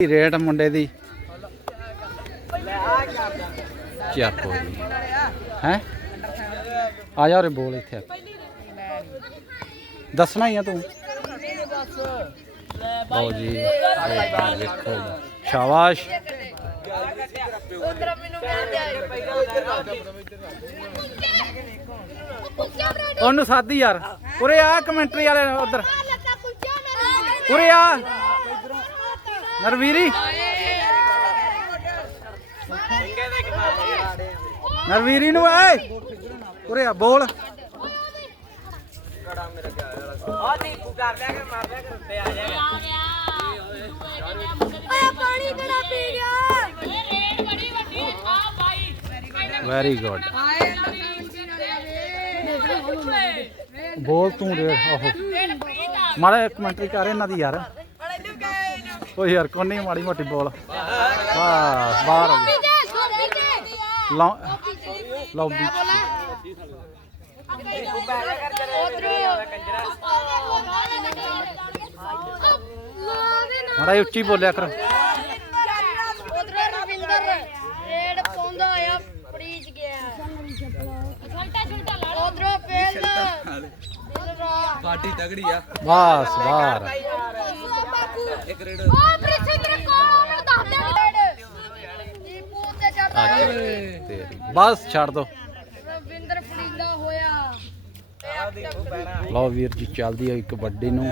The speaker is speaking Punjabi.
ਰੇਟ ਮੁੰਡੇ ਦੀ? ਚੱਕੋ ਜੀ ਹੈ? ਆ ਜਾ ਉਰੇ ਬੋਲ ਇੱਥੇ। ਦੱਸਣਾ ਹੀ ਆ ਤੂੰ। ਲਓ ਜੀ ਵੇਖੋ ਸ਼ਾਬਾਸ਼ ਉਧਰ ਮੈਨੂੰ ਕਹਿੰਦੇ ਉਹਨੂੰ ਸਾਦੀ ਯਾਰ। ਉਰੇ ਆ ਕਮੈਂਟਰੀ ਵਾਲੇ ਉਧਰ। ਉਰੇ ਆ। ਨਰਵੀਰੀ। ਨਰਵੀਰੀ ਨੂੰ ਏ ਉਰੇ ਆ ਬੋਲ। ਓਏ ਪਾਣੀ ਕਿਹੜਾ ਪੀ ਗਿਆ ਰੇਡ ਬੜੀ ਵੱਡੀ ਆ। ਬਾਈ ਵੈਰੀ ਗੁੱਡ ਬੋਲ ਤੂੰ ਰੇ ਆਹੋ। ਮਾੜਾ ਕਮੈਂਟਰੀ ਕਰ ਇਹਨਾਂ ਦੀ ਯਾਰ। ਓ ਯਾਰ ਕੋਨੀ ਮਾੜੀ ਮੋਟੀ ਬੋਲ। ਵਾਹ ਬਾਹਰ ਲੌ ਲੌਬੀ ਮਾੜਾ ਉੱਚੀ ਬੋਲਿਆ ਕਰ। ਉਧਰ ਰਵਿੰਦਰ ਰੇਡ ਪਾਉਂਦਾ ਆ ਗਿਆ। ਉਧਰ ਤਗੜੀ ਆ। ਬਸ ਬਾਹਰ ਇੱਕ ਰੇਡ। ਬਸ ਛੱਡ ਦੋ। ਰਵਿੰਦਰ ਫੜੀਲਾ ਹੋਇਆ। ਲਓ ਵੀਰ ਜੀ ਚੱਲਦੀ ਹੈ ਕਬੱਡੀ ਨੂੰ।